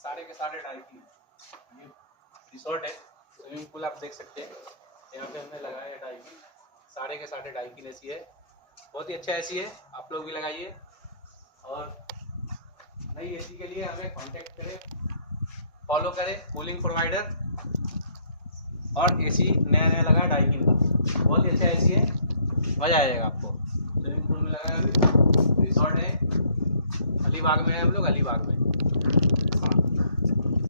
सारे के सारे डाइकिन, ये रिसोर्ट है, स्विमिंग पूल आप देख सकते हैं। यहाँ पे हमने लगाया है डाइकिन, सारे के सारे डाइकिन एसी है, बहुत ही अच्छा एसी है, आप लोग भी लगाइए। और नई एसी के लिए हमें कांटेक्ट करें, फॉलो करें कूलिंग प्रोवाइडर। और एसी नया नया लगा है डाइकिन का, बहुत ही अच्छा एसी है, मज़ा आएगा आपको। स्विमिंग पूल में लगा है, अभी रिसोर्ट है, अलीबाग में है हम लोग, अलीबाग में।